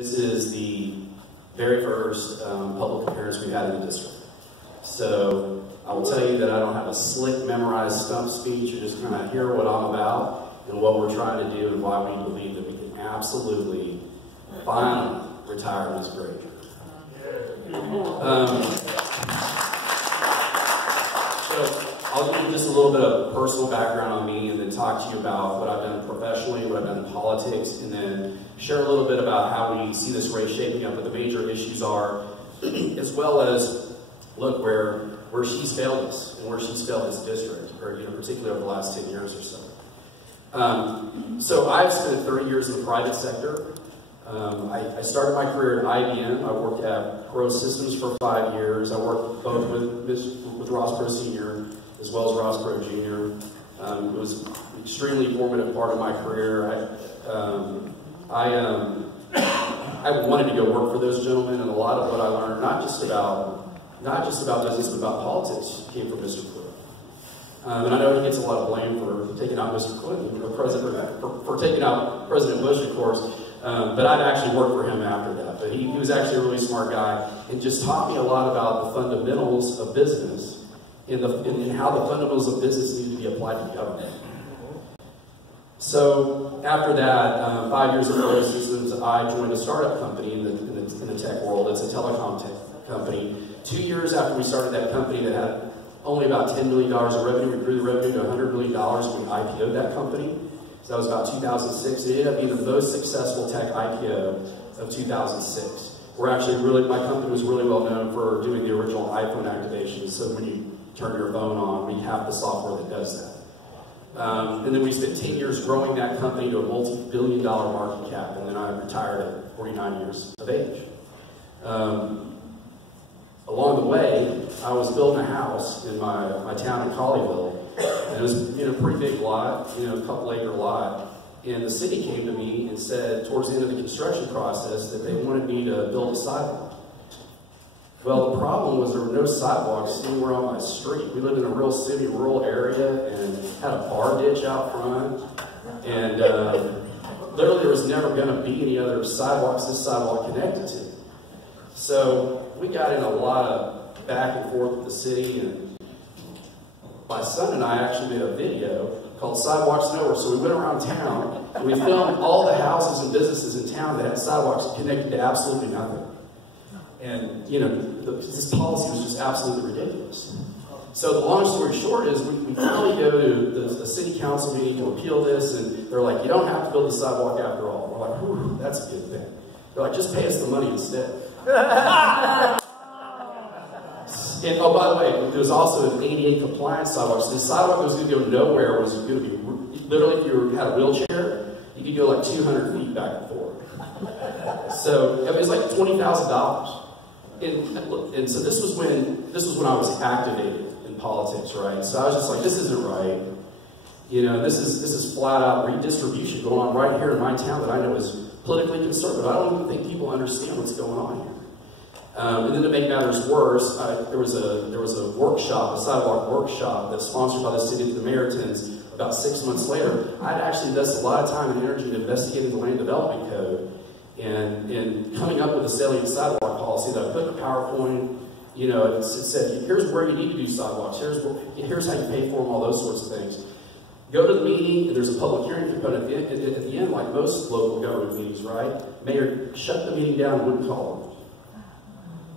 This is the very first public appearance we had in the district. So I will tell you that I don't have a slick, memorized stump speech. You just kind of hear what I'm about and what we're trying to do and why we believe that we can absolutely finally retire Ms. Granger. So I'll give you just a little bit of personal background on me and then talk to you about what I've done professionally, what I've done in politics, and then share a little bit about how we see this race shaping up, what the major issues are, as well as look where she's failed us and where she's failed this district, or particularly over the last 10 years or so. So I've spent 30 years in the private sector. I started my career at IBM. I worked at Pro Systems for 5 years. I worked both with Ross Pro Senior as well as Ross Pro Junior. It was an extremely formative part of my career. I wanted to go work for those gentlemen, and a lot of what I learned, not just about business, but about politics, came from Mr. Putnam. And I know he gets a lot of blame for taking out Mr. Clinton, or for taking out President Bush, of course. But I'd actually worked for him after that. But he was actually a really smart guy, and just taught me a lot about the fundamentals of business and how the fundamentals of business need to be applied to government. So after that, 5 years at Pro Systems, I joined a startup company in the tech world. It's a telecom tech company. 2 years after we started that company that had only about $10 million of revenue, we grew the revenue to $100 million, and we IPO'd that company. So that was about 2006. It ended up being the most successful tech IPO of 2006. My company was really well known for doing the original iPhone activations. So when you turn your phone on, we have the software that does that. And then we spent 10 years growing that company to a multi-billion-dollar market cap, and then I retired at 49 years of age. Along the way, I was building a house in my town in Colleyville, and it was a pretty big lot, a couple-acre lot. And the city came to me and said, towards the end of the construction process, that they wanted me to build a sidewalk. Well, the problem was there were no sidewalks anywhere on my street. We lived in a real city, rural area, and had a bar ditch out front. And literally there was never going to be any other sidewalks this sidewalk connected to. So we got in a lot of back and forth with the city, and my son and I actually made a video called Sidewalks Nowhere. So we went around town, and we filmed all the houses and businesses in town that had sidewalks connected to absolutely nothing. And, this policy was just absolutely ridiculous. So the long story short is we finally go to the city council meeting to appeal this, and they're like, you don't have to build the sidewalk after all. We're like, whew, that's a good thing. They're like, just pay us the money instead. And, oh, by the way, there was also an ADA compliance sidewalk. So the sidewalk that was going to go nowhere was going to be, literally, if you had a wheelchair, you could go like 200 feet back and forth. So it was like $20,000. And so this was when I was activated in politics, right? So I was just like, this isn't right. This is flat out redistribution going on right here in my town that I know is politically conservative. I don't even think people understand what's going on here. And then to make matters worse, there was a workshop, a sidewalk workshop that's sponsored by the city of the Samaritans. About 6 months later, I'd actually invested a lot of time and energy in investigating the land development code and coming up with a salient sidewalk policy that I put in a PowerPoint. It said, here's where you need to do sidewalks, here's how you pay for them, all those sorts of things. Go to the meeting, and there's a public hearing component at the end, like most local government meetings, right? Mayor shut the meeting down and wouldn't call them.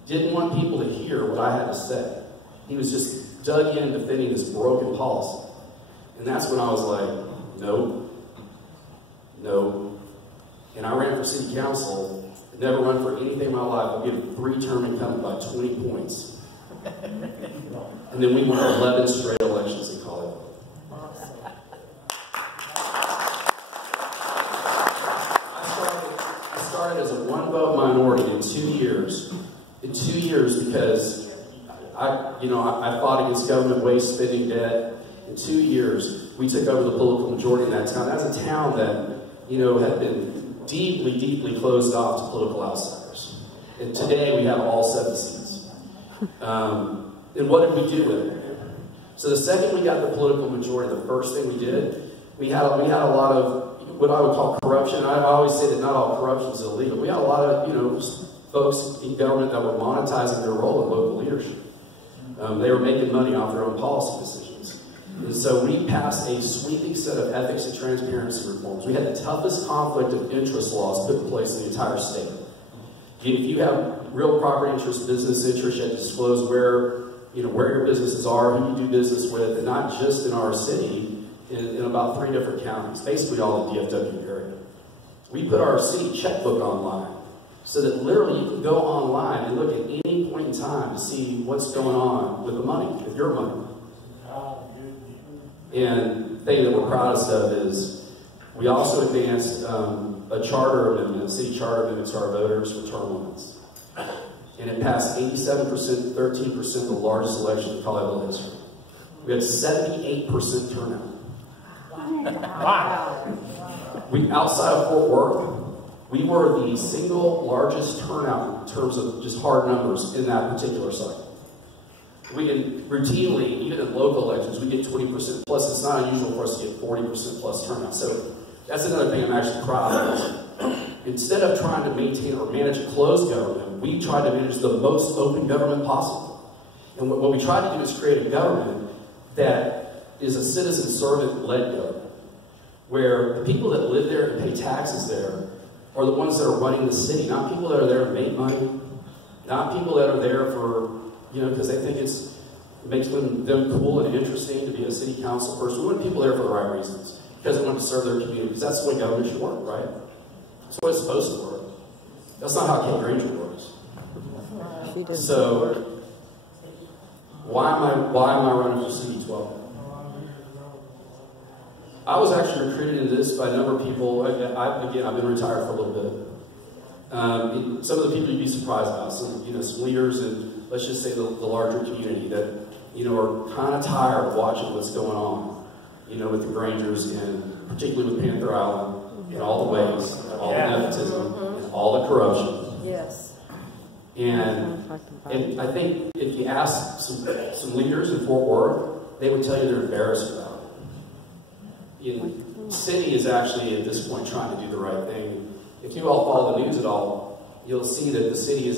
Didn't want people to hear what I had to say. He was just dug in defending this broken policy. And that's when I was like, no. And I ran for city council, never run for anything in my life. I'll give a 3-term incumbent by 20 points. And then we won 11 straight elections in Colorado. I started as a 1-vote minority in 2 years. In 2 years, because I fought against government waste, spending debt. In 2 years, we took over the political majority in that town. That's a town that, had been deeply, deeply closed off to political outsiders. And today, we have all 7 seats. And what did we do with it? So the second we got the political majority, the first thing we did, we had a lot of what I would call corruption. I always say that not all corruption is illegal. We had a lot of, folks in government that were monetizing their role in local leadership. They were making money off their own policy decisions. And so we passed a sweeping set of ethics and transparency reforms. We had the toughest conflict of interest laws put in place in the entire state. If you have real property interest, business interest, you have to disclose where your businesses are, who you do business with, and not just in our city, in about 3 different counties, basically all the DFW area. We put our city checkbook online, so that literally you can go online and look at any point in time to see what's going on with the money, with your money. And the thing that we're proudest of is we also advanced a charter amendment, a city charter amendment to our voters for term limits. And it passed 87%, 13%, the largest election in Colorado history. We had 78% turnout. Wow. Outside of Fort Worth, we were the single largest turnout in terms of just hard numbers in that particular cycle. We can routinely, even in local elections, we get 20% plus. It's not unusual for us to get 40% plus turnout. So that's another thing I'm actually proud of. Instead of trying to maintain or manage a closed government, we try to manage the most open government possible. And what we try to do is create a government that is a citizen servant-led government, where the people that live there and pay taxes there are the ones that are running the city, not people that are there to make money, not people that are there for, because they think it makes them cool and interesting to be a city council person. We want people there for the right reasons, because they want to serve their community, because that's the way government should work, right? That's the way it's supposed to work. That's not how Kate Granger works. So, why am I running for CD 12? I was actually recruited into this by a number of people. Again, I've been retired for a little bit. Some of the people you'd be surprised about, some leaders and let's just say the larger community that are kind of tired of watching what's going on, with the Grangers and particularly with Panther Island in all the ways, all the nepotism, and all the corruption. Yes. And I think if you ask some leaders in Fort Worth, they would tell you they're embarrassed about it. The city is actually at this point trying to do the right thing. If you all follow the news at all, you'll see that the city of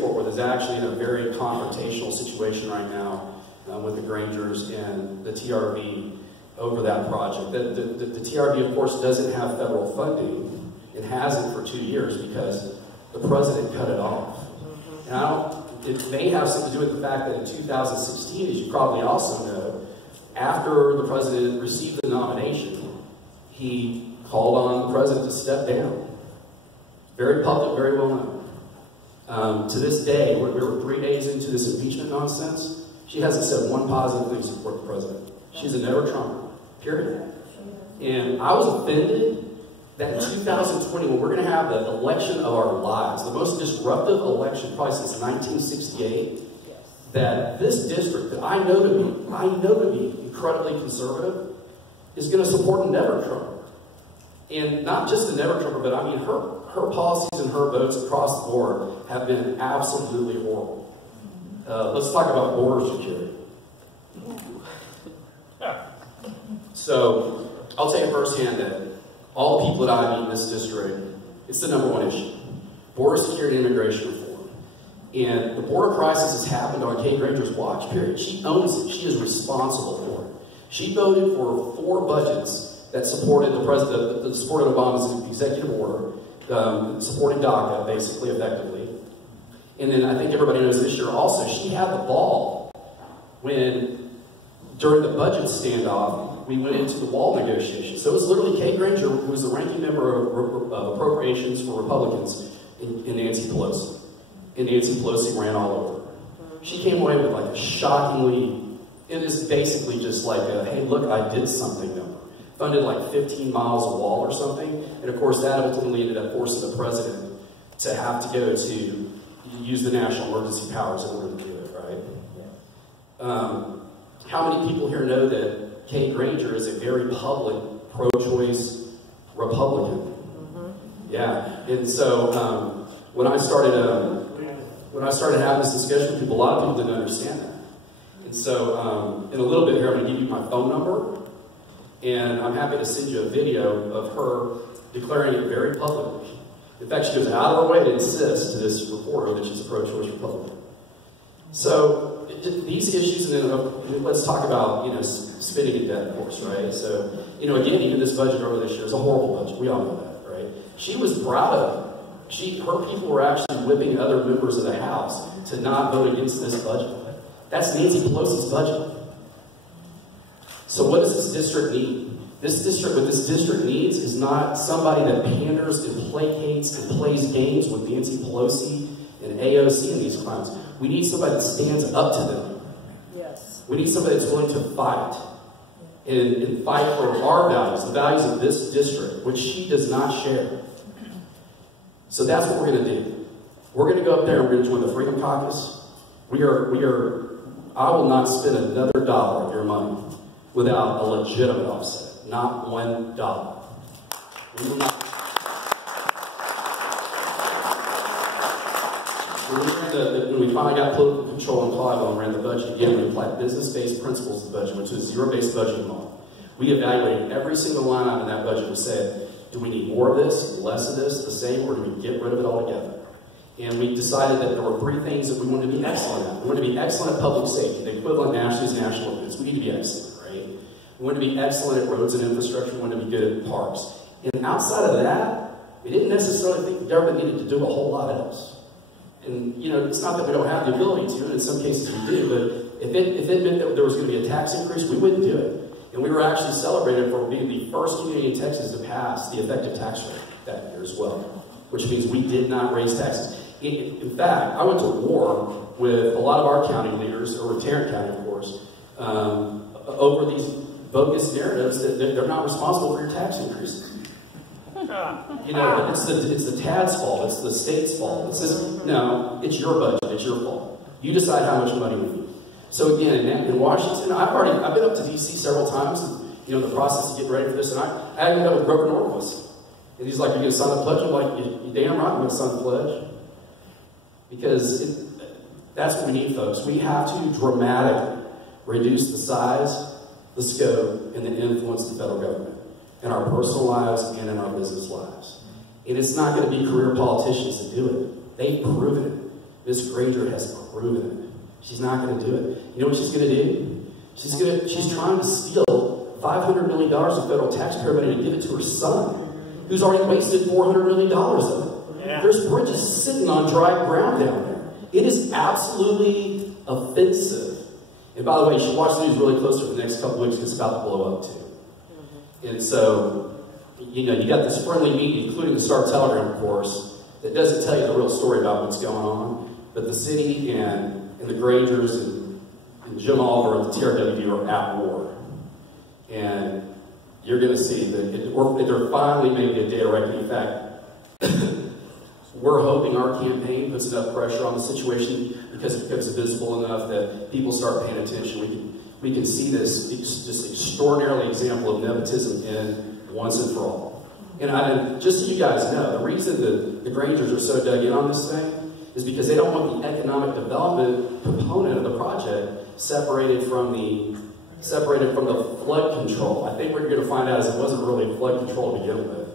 Fort Worth is actually in a very confrontational situation right now with the Grangers and the TRV over that project. The TRV, of course, doesn't have federal funding. It hasn't for 2 years because the president cut it off. And it may have something to do with the fact that in 2016, as you probably also know, after the president received the nomination, he called on the president to step down. Very public, very well known. To this day, we were 3 days into this impeachment nonsense. She hasn't said one positive thing to support the president. She's a never Trumper, period. And I was offended that in 2020, when we're going to have the election of our lives, the most disruptive election probably since 1968, that this district that I know to be incredibly conservative is going to support a never Trumper. And not just a never Trumper, but I mean her policies and her votes across the board have been absolutely horrible. Let's talk about border security. So I'll tell you firsthand that all the people that I meet in this district, it's the #1 issue. Border security and immigration reform. And the border crisis has happened on Kate Granger's watch, period. She owns it. She is responsible for it. She voted for 4 budgets that supported the president, that supported Obama's executive order, supporting DACA, basically, effectively. And then I think everybody knows this year also, she had the ball when, during the budget standoff, we went into the wall negotiations. So it was literally Kate Granger, who was the ranking member of appropriations for Republicans in Nancy Pelosi. And Nancy Pelosi ran all over her. She came away with like a shockingly, it is basically just like a, hey, look, I did something number. Funded like 15 miles of wall or something. And of course, that ultimately ended up forcing the president to have to go to use the national emergency powers in order to do it, right? How many people here know that Kate Granger is a very public pro-choice Republican? Yeah, and so when I started having this discussion with people, a lot of people didn't understand that. And so in a little bit here, I'm going to give you my phone number. And I'm happy to send you a video of her declaring it very publicly. In fact, she goes out of her way to insist to this reporter that she's a pro-choice Republican. So these issues, and then let's talk about, spending and debt, of course, right? So, again, even this budget earlier this year is a horrible budget. We all know that, right? She was proud of it. Her people were actually whipping other members of the House to not vote against this budget. That's Nancy Pelosi's budget. So what does this district need? What this district needs is not somebody that panders and placates and plays games with Nancy Pelosi and AOC and these clowns. We need somebody that stands up to them. Yes. We need somebody that's willing to fight and fight for our values, the values of this district, which she does not share. So that's what we're going to do. We're going to go up there and we're going to join the Freedom Caucus. I will not spend another dollar of your money without a legitimate offset. Not $1. We will not. When we finally got political control in Colorado and ran the budget again, we applied business-based principles to the budget, which is zero-based budgeting model. We evaluated every single line item in that budget and said, do we need more of this, less of this, the same, or do we get rid of it altogether? And we decided that there were three things that we wanted to be excellent at. We wanted to be excellent at public safety. The equivalent nationally is national events. We need to be excellent, right? We wanted to be excellent at roads and infrastructure. We wanted to be good at parks. And outside of that, we didn't necessarily think the government needed to do a whole lot else. And, it's not that we don't have the ability to, and in some cases we do, but if it meant that there was going to be a tax increase, we wouldn't do it. And we were actually celebrated for being the first community in Texas to pass the effective tax rate that year as well, which means we did not raise taxes. In fact, I went to war with a lot of our county leaders, or Tarrant County, of course, over these bogus narratives that they're not responsible for your tax increases. It's the TAD's fault, it's the state's fault. No, it's your budget, it's your fault. You decide how much money we need. So again, in Washington, I've been up to DC several times, in the process of getting ready for this, and I ended up with Grover Norquist. And he's like, "You gonna sign the pledge?" I'm like, "You damn right I'm gonna sign the pledge." Because that's what we need, folks. We have to dramatically reduce the size, the scope, and the influence of the federal government in our personal lives and in our business lives. And it's not going to be career politicians that do it. They've proven it. Ms. Granger has proven it. She's not going to do it. You know what she's going to do? She's trying to steal $500 million of federal taxpayer money to give it to her son, who's already wasted $400 million of it. Yeah. There's bridges sitting on dry ground down there. It is absolutely offensive. And by the way, you should watch the news really close for the next couple of weeks because it's about to blow up too. And so, you got this friendly meeting, including the Star Telegram, of course, that doesn't tell you the real story about what's going on. But the city and the Grangers and Jim Oliver and the TRW are at war. And you're going to see that they're finally making a day of reckoning. In fact, we're hoping our campaign puts enough pressure on the situation because it becomes visible enough that people start paying attention. We can see this just extraordinary example of nepotism in once and for all. And just so you guys know, the reason the Grangers are so dug in on this thing is because they don't want the economic development component of the project separated from the flood control. I think what you're going to find out is it wasn't really flood control to begin with.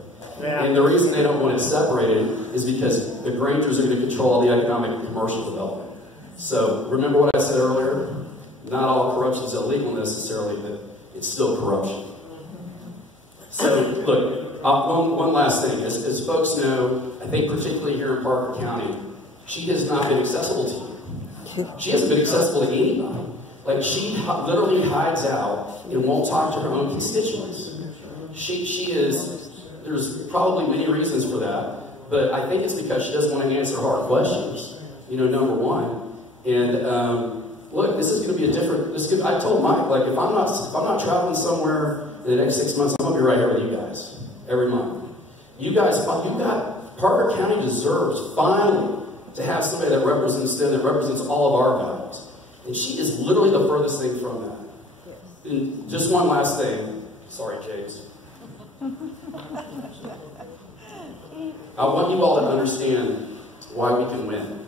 Yeah. And the reason they don't want it separated is because the Grangers are going to control all the economic and commercial development. So remember what I said earlier? Not all corruption is illegal necessarily, but it's still corruption. So look, one last thing. As folks know, I think particularly here in Parker County, she has not been accessible to you. She hasn't been accessible to anybody. Like, she literally hides out and won't talk to her own constituents. She is... There's probably many reasons for that, but I think it's because she doesn't want to answer hard questions, number one. And look, this is going to be a different, I told Mike, like, if I'm not traveling somewhere in the next 6 months, I'm going to be right here with you guys, every month. Parker County deserves, finally, to have somebody that represents them, that represents all of our values. And she is literally the furthest thing from that. Yes. And just one last thing. Sorry, Jakes. I want you all to understand why we can win.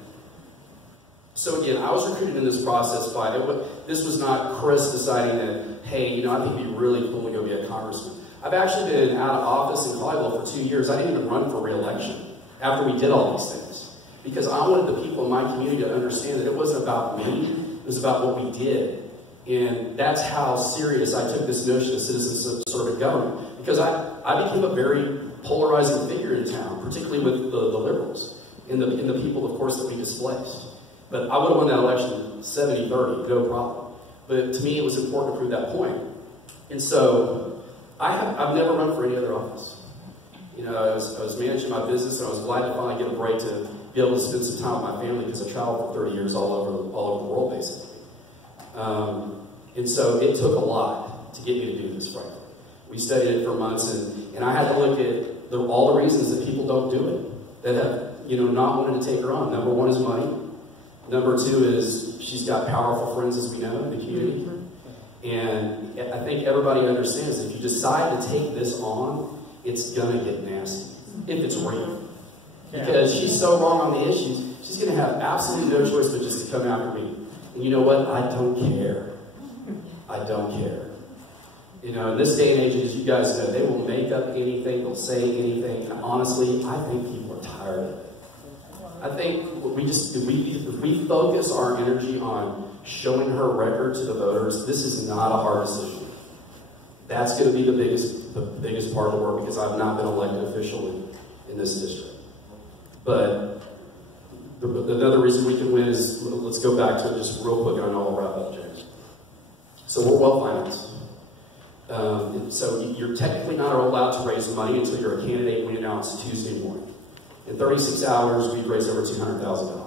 So again, I was recruited in this process by, this was not Chris deciding that, hey, you know, I think it'd be really cool to go be a congressman. I've actually been out of office in Colleyville for 2 years. I didn't even run for re-election after we did all these things. Because I wanted the people in my community to understand that it wasn't about me, it was about what we did. And that's how serious I took this notion of citizen-servant government. Because I became a very polarizing figure in town, particularly with the liberals and the people, of course, that we displaced. But I would have won that election 70-30, no problem. But to me, it was important to prove that point. And so, I've never run for any other office. You know, I was managing my business, and I was glad to finally get a break to be able to spend some time with my family because I traveled for 30 years all over the world, basically. And so it took a lot to get me to do this, frankly. We studied it for months, and I had to look at all the reasons that people don't do it, that have, you know, not wanted to take her on. Number one is money. Number two is she's got powerful friends, as we know, in the community. And I think everybody understands that if you decide to take this on, it's going to get nasty, if it's real. Because she's so wrong on the issues, she's going to have absolutely no choice but just to come after me. And you know what? I don't care. I don't care. You know, in this day and age, as you guys know, they will make up anything, they'll say anything, and honestly, I think people are tired of it. I think if we focus our energy on showing her record to the voters, this is not a hard decision. That's going to be the biggest part of the work, because I've not been elected officially in this district. But another reason we can win is, let's go back to it just real quick, and I know I'll wrap up, James. So we're well financed. So you're technically not allowed to raise money until you're a candidate. We announce Tuesday morning. In 36 hours, we've raised over $200,000.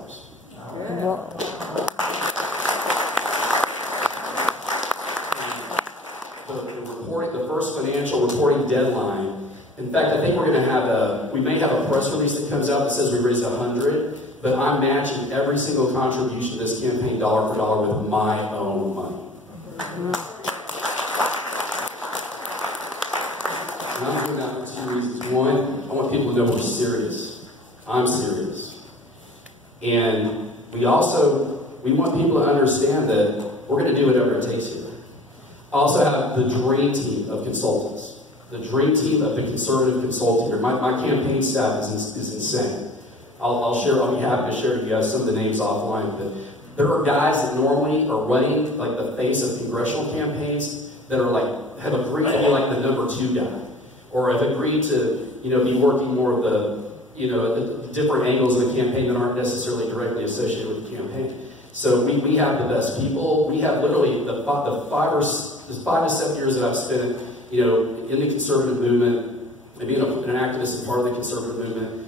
The first financial reporting deadline. In fact, I think we're going to have we may have a press release that comes out that says we raised 100, but I'm matching every single contribution to this campaign dollar for dollar with my own money. And I'm doing that for two reasons. One, I want people to know we're serious. I'm serious. And we want people to understand that we're going to do whatever it takes here. I also have the dream team of consultants. The dream team of the conservative consulting here. My campaign staff is insane. I'll be happy to share with you guys some of the names offline, but there are guys that normally are running like the face of congressional campaigns that are like, have agreed to be like the number 2 guy, or have agreed to, you know, be working more of the, you know, the different angles of the campaign that aren't necessarily directly associated with the campaign. So we have the best people. We have literally the 5 to 7 years that I've spent, you know, in the conservative movement, and being an activist and part of the conservative movement.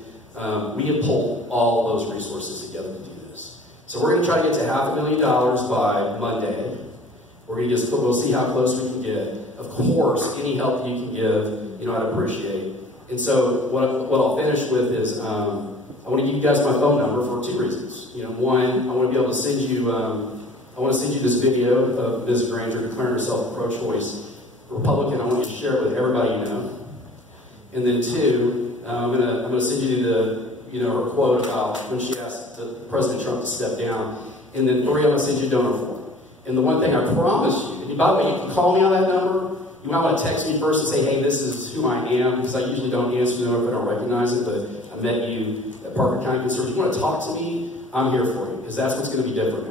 We have pulled all those resources together to do this. So we're going to try to get to $500,000 by Monday. We'll see how close we can get. Of course, any help you can give, you know, I'd appreciate. And so what I'll finish with is I want to give you guys my phone number for 2 reasons. You know, one, I want to be able to send you this video of Ms. Granger declaring herself a pro-choice Republican. I want you to share it with everybody you know. And then 2, I'm gonna send you her quote about when she asked President Trump to step down. And then 3, I'm gonna send you a donor form. And the one thing I promise you, and by the way, you can call me on that number. You might want to text me first and say, hey, this is who I am, because I usually don't answer the number if I don't recognize it, but I met you at Parker County Conservative. If you want to talk to me, I'm here for you, because that's what's going to be different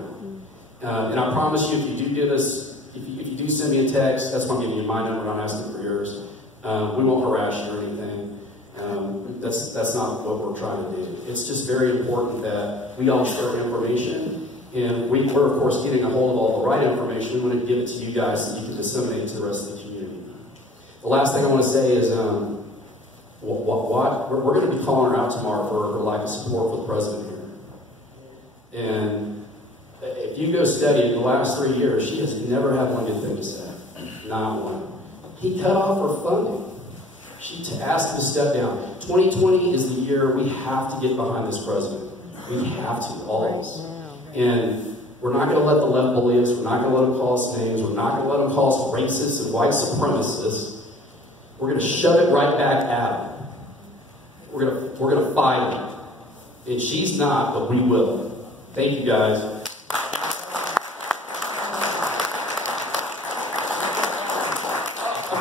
now. And I promise you, if you do give us, if you do send me a text, that's why I'm giving you my number, I'm not asking for yours. We won't harass you or anything. That's not what we're trying to do. It's just very important that we all share information. And we're, of course, getting a hold of all the right information. We want to give it to you guys so you can disseminate it to the rest of the community. The last thing I want to say is we're going to be calling her out tomorrow for her lack of support for the president here. And if you go study it in the last 3 years, she has never had one good thing to say. Not one. He cut off her funding. She asked him to step down. 2020 is the year we have to get behind this president. We have to, always. And we're not going to let the left bully us. We're not going to let them call us names. We're not going to let them call us racists and white supremacists. We're going to shove it right back at them. We're going to fight them. And she's not, but we will. Thank you, guys. I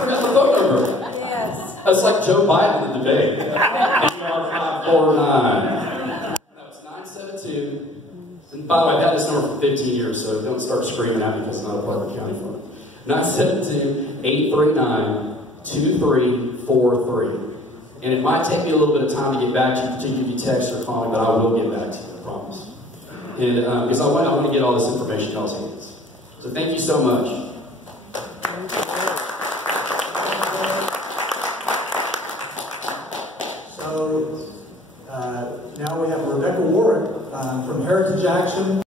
forgot the phone number. Yes. That's like Joe Biden in the debate. 549. No, it's 972. And by the way, I've had this number for 15 years, so don't start screaming at me because it's not a part of the county phone. 972-839-2343. And it might take me a little bit of time to get back to you, particularly if you text or call me, but I will get back to you, I promise. And because I want to get all this information in y'all's hands. So thank you so much. So now we have Rebecca Warren from Heritage Action.